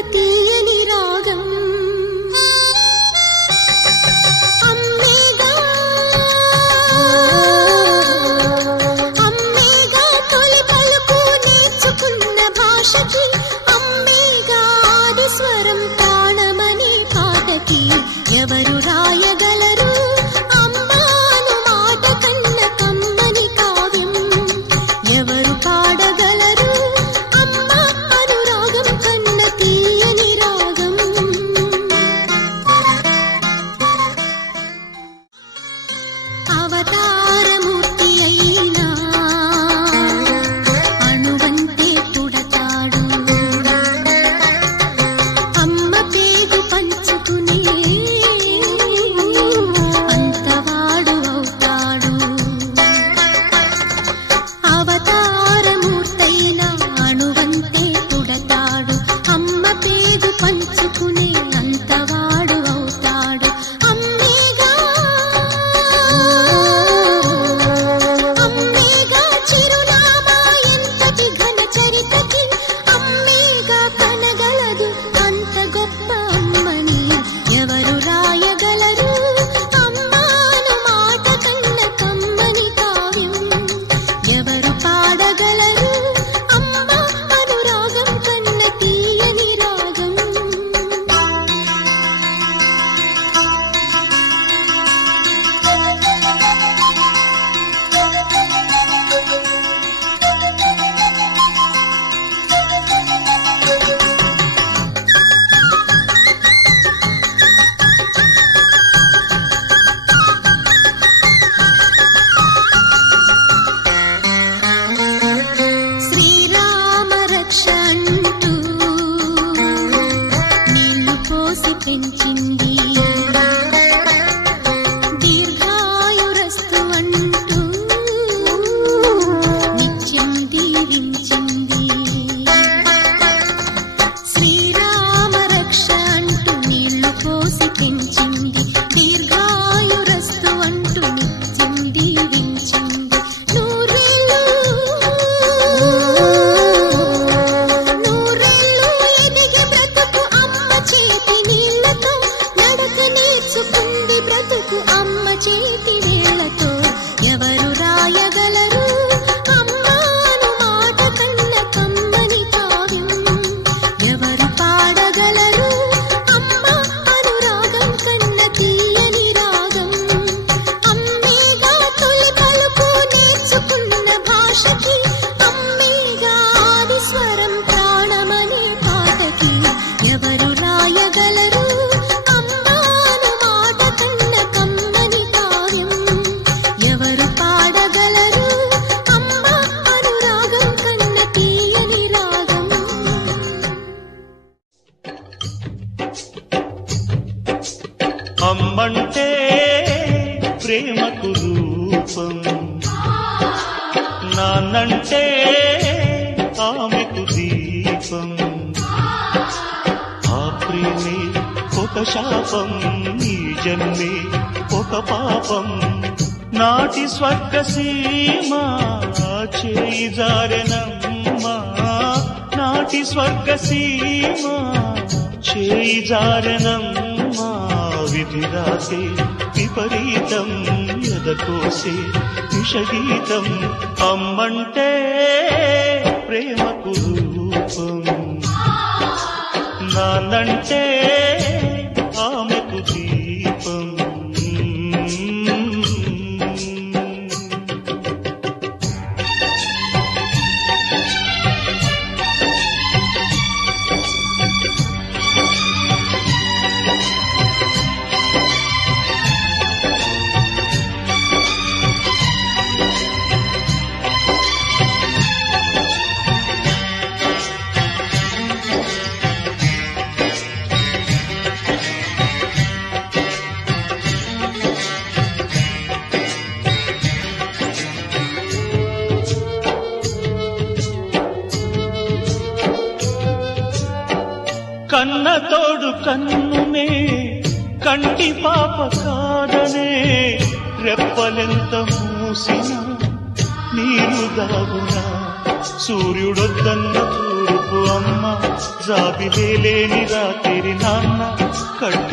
తీయని రాగం. భాషకి అమ్మేగా ఆది స్వరం తాళమని పాటకి ఎవరు పంచుకు అమ్మంటే ప్రేమకు రూపం. నాన్నంటే ఆమెకు దీపం. ఆ ప్రేమే ఒక శాపం నీ జన్మే ఒక పాపం. నాటి స్వర్గ సీమా చేయి జారనమ్మా. నాటి స్వర్గ సీమా చేయి జారనమ్మా. ఎగిరాసే విపరీతం ఎదకోసే విషగీతం అమ్మంటే ప్రేమకు రూపం. నాన్నంటే కన్న తోడు కన్నునే కంటి పాప కాదనే రెప్పలెంత మూసినా నీరు దాగునా. సూర్యుడొద్దన్న తూర్పు అమ్మ జాబిలేని రాత్రి నాన్న కట్టి